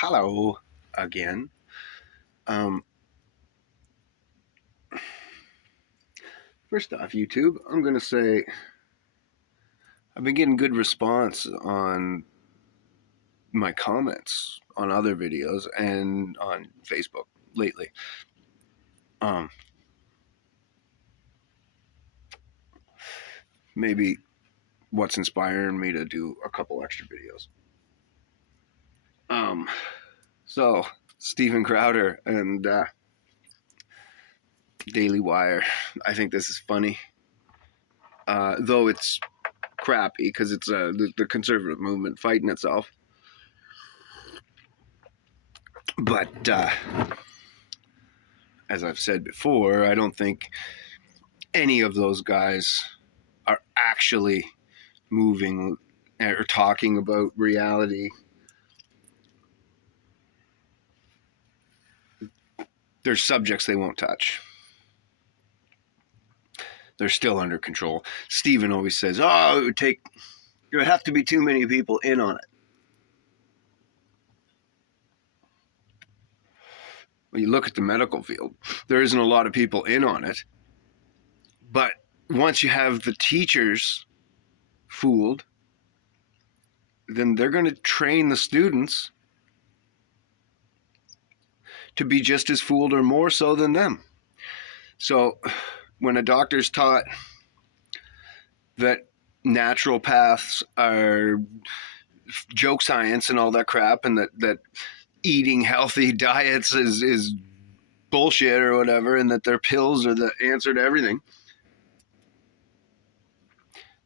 Hello again. Um, First off, YouTube, I'm going to say I've been getting good response on my comments on other videos and on Facebook lately. Um, Maybe what's inspiring me to do a couple extra videos. Um, so, Steven Crowder and Daily Wire. I think this is funny. Though it's crappy because it's the conservative movement fighting itself. But as I've said before, I don't think any of those guys are actually moving or talking about reality. There's subjects they won't touch. They're still under control. Steven always says, "Oh, it would have to be too many people in on it." When you look at the medical field, there isn't a lot of people in on it. But once you have the teachers fooled, then they're going to train the students to be just as fooled or more so than them. So when a doctor's taught that natural paths are joke science and all that crap, and that eating healthy diets is bullshit or whatever, and that their pills are the answer to everything,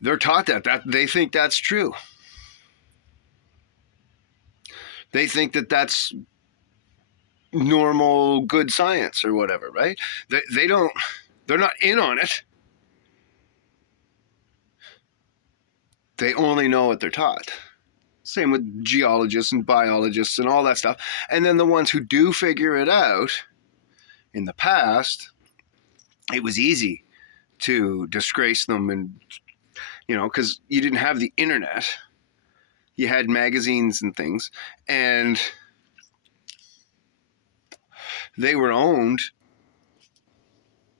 they're taught that they think that's true. They think that that's normal good science or whatever, right? They're not in on it. They only know what they're taught. Same with geologists and biologists and all that stuff. And then the ones who do figure it out, in the past, it was easy to disgrace them, and because you didn't have the internet. You had magazines and things, and they were owned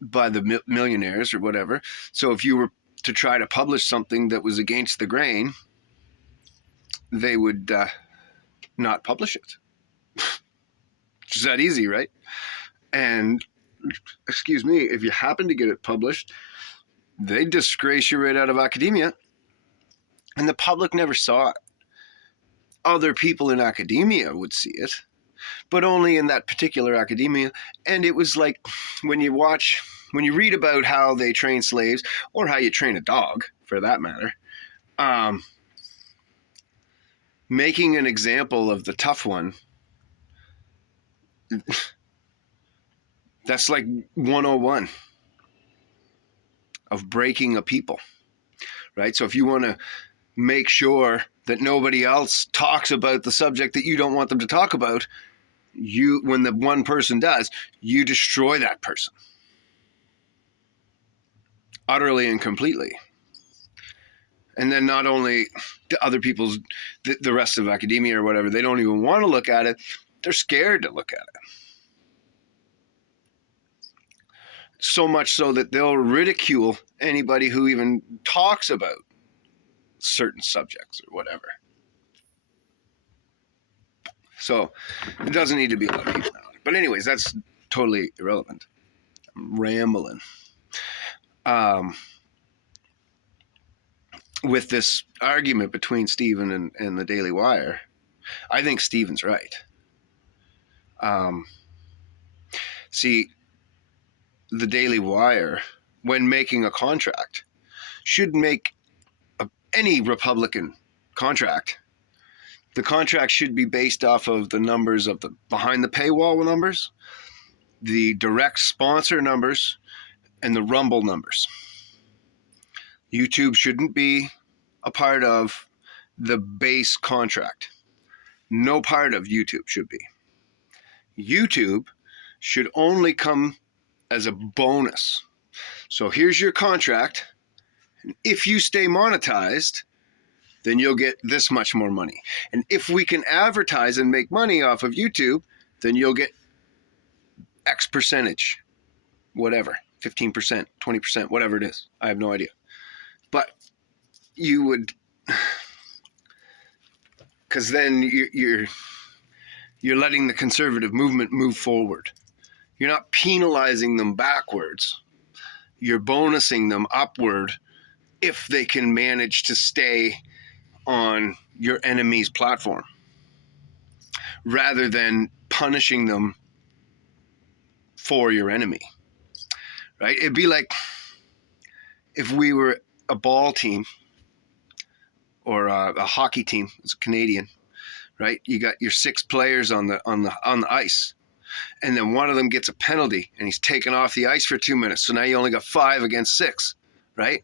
by the millionaires or whatever. So if you were to try to publish something that was against the grain, they would not publish it. It's that easy, right? And excuse me, if you happen to get it published, they disgrace you right out of academia, and the public never saw it. Other people in academia would see it, but only in that particular academia. And it was like when you read about how they train slaves, or how you train a dog for that matter, making an example of the tough one, that's like 101 of breaking a people, right? So if you want to make sure that nobody else talks about the subject that you don't want them to talk about, when the one person does, you destroy that person utterly and completely. And then not only the other people's, the rest of academia or whatever, they don't even want to look at it. They're scared to look at it. So much so that they'll ridicule anybody who even talks about certain subjects or whatever. So it doesn't need to be a lot of people now. But anyways, that's totally irrelevant. I'm rambling. With this argument between Steven and the Daily Wire, I think Steven's right. See, the Daily Wire, when making a contract, should make any Republican contract. The contract should be based off of the numbers of the behind the paywall numbers, the direct sponsor numbers, and the Rumble numbers. YouTube shouldn't be a part of the base contract. No part of YouTube should be. YouTube should only come as a bonus. So here's your contract. If you stay monetized, then you'll get this much more money. And if we can advertise and make money off of YouTube, then you'll get X percentage, whatever, 15%, 20%, whatever it is. I have no idea. But you would, because then you're letting the conservative movement move forward. You're not penalizing them backwards. You're bonusing them upward if they can manage to stay on your enemy's platform, rather than punishing them for your enemy, right? It'd be like if we were a ball team or a hockey team. It's a Canadian, right? You got your 6 players on the ice, and then one of them gets a penalty and he's taken off the ice for 2 minutes. So now you only got 5 against 6, right?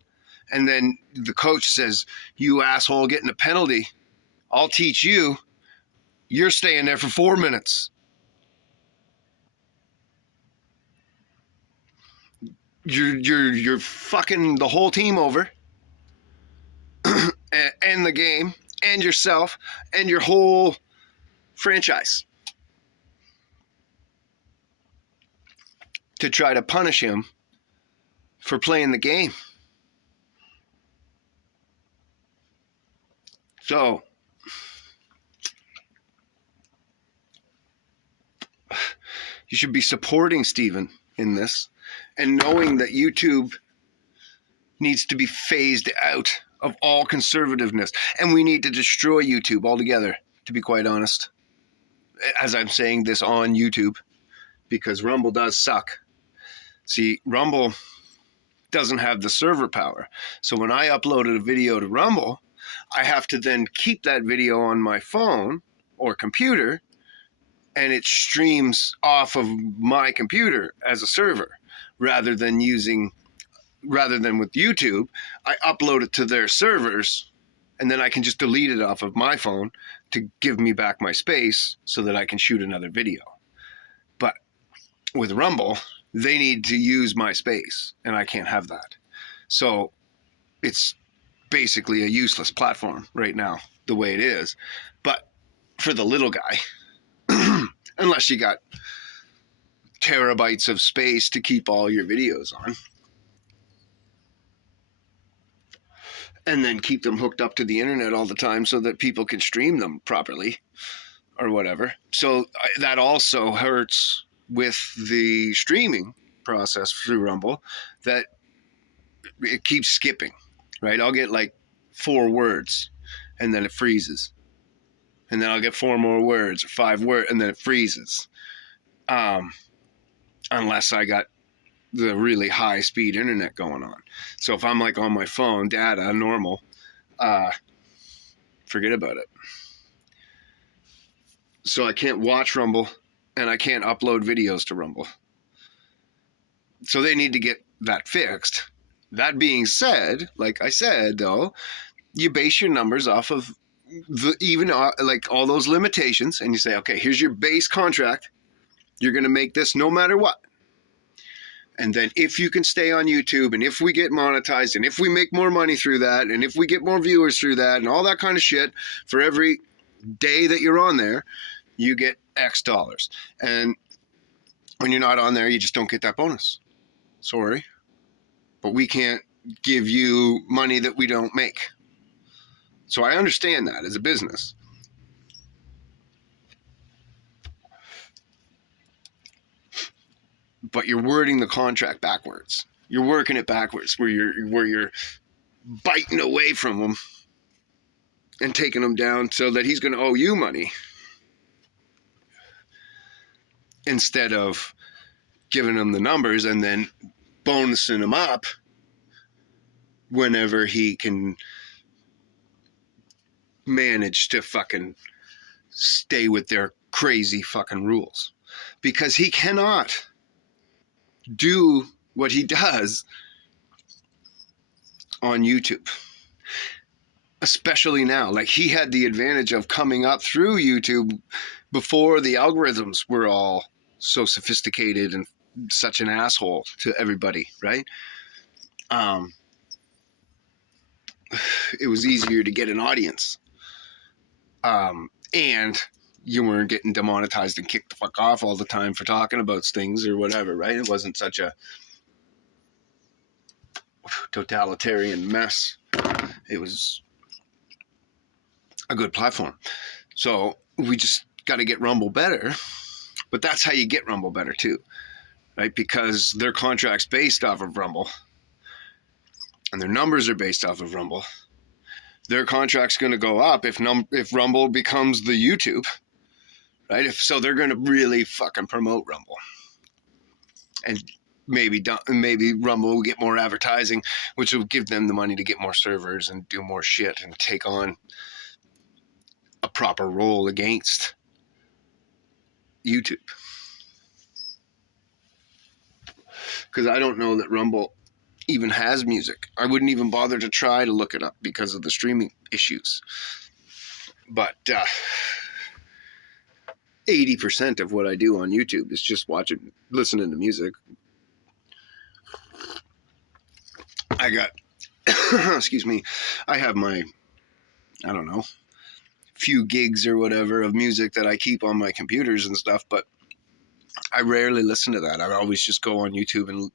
And then the coach says, "You asshole getting a penalty. I'll teach you. You're staying there for 4 minutes." You're fucking the whole team over, and the game, and yourself, and your whole franchise, to try to punish him for playing the game. So you should be supporting Steven in this, and knowing that YouTube needs to be phased out of all conservativeness, and we need to destroy YouTube altogether, to be quite honest, as I'm saying this on YouTube, because Rumble does suck. See, Rumble doesn't have the server power. So when I uploaded a video to Rumble, I have to then keep that video on my phone or computer, and it streams off of my computer as a server, rather than with YouTube, I upload it to their servers, and then I can just delete it off of my phone to give me back my space so that I can shoot another video. But with Rumble, they need to use my space, and I can't have that. So it's basically a useless platform right now, the way it is. But for the little guy, unless you got terabytes of space to keep all your videos on, and then keep them hooked up to the internet all the time so that people can stream them properly or whatever. So that also hurts with the streaming process through Rumble, that it keeps skipping, right? I'll get like 4 words and then it freezes. And then I'll get 4 more words or 5 words and then it freezes. Unless I got the really high speed internet going on. So if I'm like on my phone, data, normal, forget about it. So I can't watch Rumble and I can't upload videos to Rumble. So they need to get that fixed. That being said, like I said, though, you base your numbers off of like all those limitations, and you say, okay, here's your base contract. You're going to make this no matter what. And then if you can stay on YouTube, and if we get monetized, and if we make more money through that, and if we get more viewers through that, and all that kind of shit, for every day that you're on there, you get X dollars. And when you're not on there, you just don't get that bonus. Sorry. But we can't give you money that we don't make. So I understand that as a business. But you're wording the contract backwards. You're working it backwards, where you're biting away from him and taking him down so that he's going to owe you money, instead of giving him the numbers and then bonusing him up whenever he can manage to fucking stay with their crazy fucking rules. Because he cannot do what he does on YouTube, especially now. Like, he had the advantage of coming up through YouTube before the algorithms were all so sophisticated and such an asshole to everybody, right? it was easier to get an audience. And you weren't getting demonetized and kicked the fuck off all the time for talking about things or whatever, right? It wasn't such a totalitarian mess. It was a good platform. So we just got to get Rumble better. But that's how you get Rumble better too, right? Because their contract's based off of Rumble and their numbers are based off of Rumble. Their contract's going to go up if Rumble becomes the YouTube, right? So they're going to really fucking promote Rumble. And maybe Rumble will get more advertising, which will give them the money to get more servers and do more shit and take on a proper role against YouTube. Because I don't know that Rumble even has music. I wouldn't even bother to try to look it up because of the streaming issues. But 80% of what I do on YouTube is just listening to music. I got, excuse me, I have my, I don't know, few gigs or whatever of music that I keep on my computers and stuff, but I rarely listen to that. I always just go on YouTube, and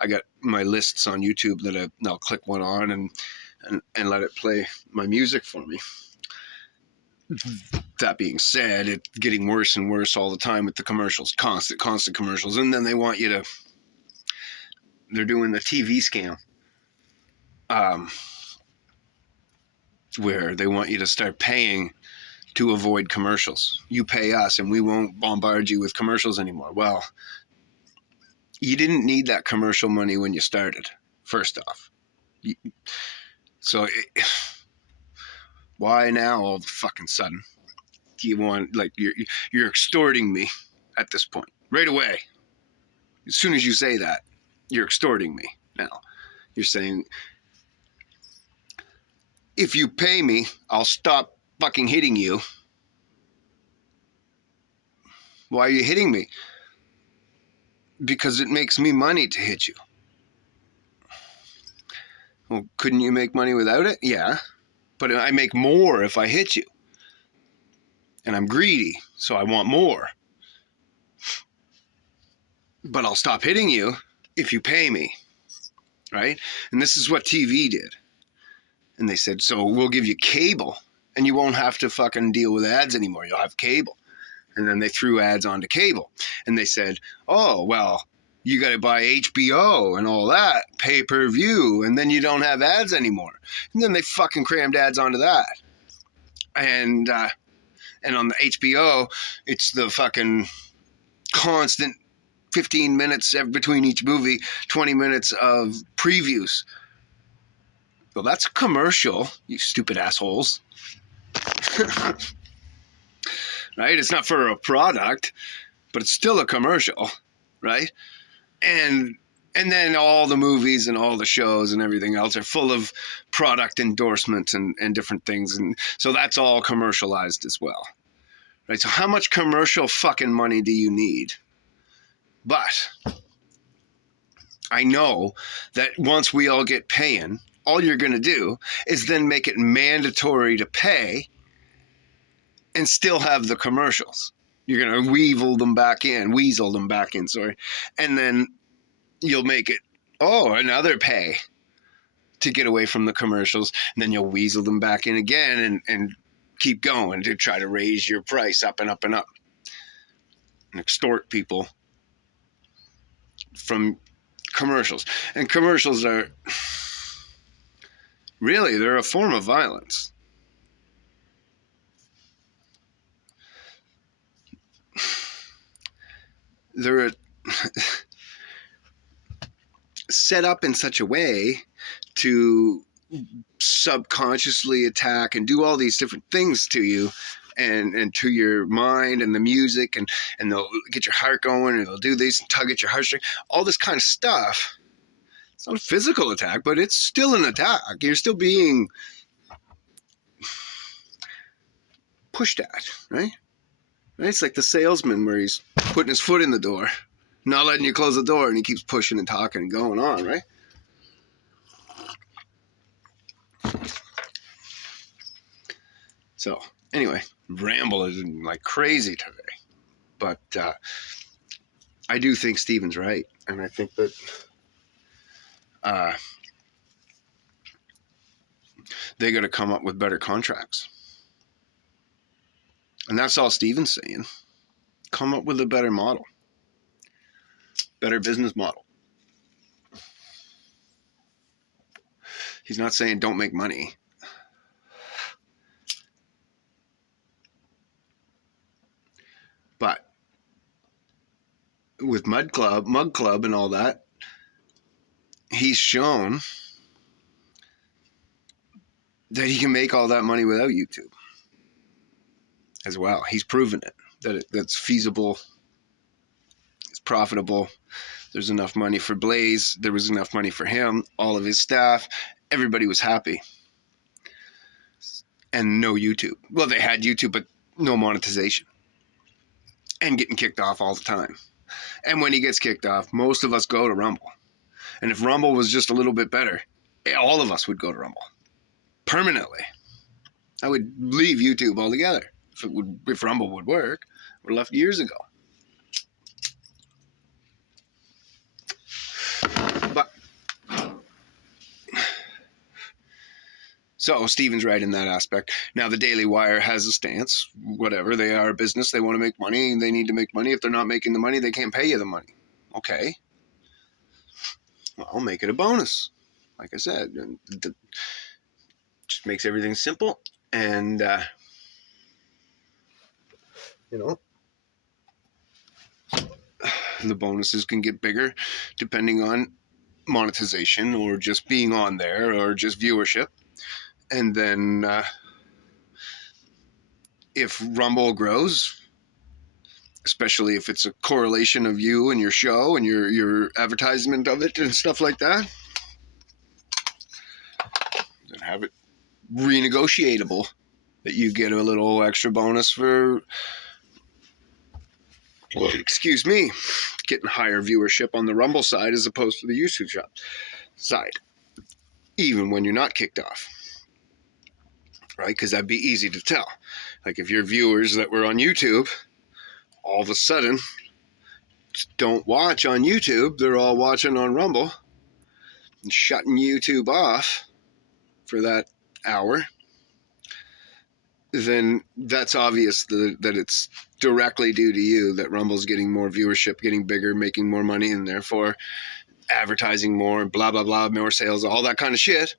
I got my lists on YouTube that I'll click one on and let it play my music for me. That being said, it's getting worse and worse all the time with the commercials, constant commercials. And then they want you to, they're doing the TV scam, where they want you to start paying to avoid commercials. You pay us and we won't bombard you with commercials anymore. Well, you didn't need that commercial money when you started, first off. Why now all of a fucking sudden do you want, like, you're extorting me at this point right away? As soon as you say that, you're extorting me. Now you're saying, if you pay me, I'll stop fucking hitting you. Why are you hitting me? Because it makes me money to hit you. Well, couldn't you make money without it? Yeah, but I make more if I hit you. And I'm greedy, so I want more. But I'll stop hitting you if you pay me, right? And this is what TV did. And they said, so we'll give you cable, and you won't have to fucking deal with ads anymore. You'll have cable. And then they threw ads onto cable. And they said, oh, well, you got to buy HBO and all that, pay-per-view, and then you don't have ads anymore. And then they fucking crammed ads onto that. And on the HBO, it's the fucking constant 15 minutes between each movie, 20 minutes of previews. Well, that's a commercial, you stupid assholes. Right? It's not for a product, but it's still a commercial, right? And then all the movies and all the shows and everything else are full of product endorsements and different things. And so that's all commercialized as well, right? So how much commercial fucking money do you need? But I know that once we all get paying, all you're going to do is then make it mandatory to pay and still have the commercials. You're going to weasel them back in, and then you'll make it, another pay to get away from the commercials, and then you'll weasel them back in again and keep going to try to raise your price up and up and up and extort people from commercials. And commercials are really, they're a form of violence. They're set up in such a way to subconsciously attack and do all these different things to you and to your mind and the music, and they'll get your heart going, and they'll do this and tug at your heartstring, all this kind of stuff. It's not a physical attack, but it's still an attack. You're still being pushed at, right? It's like the salesman where he's putting his foot in the door, not letting you close the door, and he keeps pushing and talking and going on, right? So anyway, ramble is like crazy today, but I do think Steven's right, and I think that they got to come up with better contracts, and that's all Steven's saying. Come up with a better model, better business model. He's not saying don't make money. But with Mug Club and all that, he's shown that he can make all that money without YouTube as well. He's proven it, that that's feasible. It's profitable. There's enough money for Blaze. There was enough money for him, all of his staff. Everybody was happy. And no YouTube. Well, they had YouTube, but no monetization. And getting kicked off all the time. And when he gets kicked off, most of us go to Rumble. And if Rumble was just a little bit better, all of us would go to Rumble. Permanently. I would leave YouTube altogether. If Rumble would work, I would have left years ago. But so Steven's right in that aspect. Now the Daily Wire has a stance. Whatever, they are a business. They want to make money. They need to make money. If they're not making the money, they can't pay you the money. Okay. Well, make it a bonus. Like I said, just makes everything simple, and the bonuses can get bigger depending on monetization or just being on there or just viewership. And then if Rumble grows, especially if it's a correlation of you and your show and your advertisement of it and stuff like that, then have it renegotiatable, that you get a little extra bonus for, excuse me, getting higher viewership on the Rumble side as opposed to the YouTube side, even when you're not kicked off, right? Because that'd be easy to tell. Like if your viewers that were on YouTube all of a sudden don't watch on YouTube, they're all watching on Rumble, and shutting YouTube off for that hour, then that's obvious that it's directly due to you, that Rumble's getting more viewership, getting bigger, making more money, and therefore advertising more, blah, blah, blah, more sales, all that kind of shit.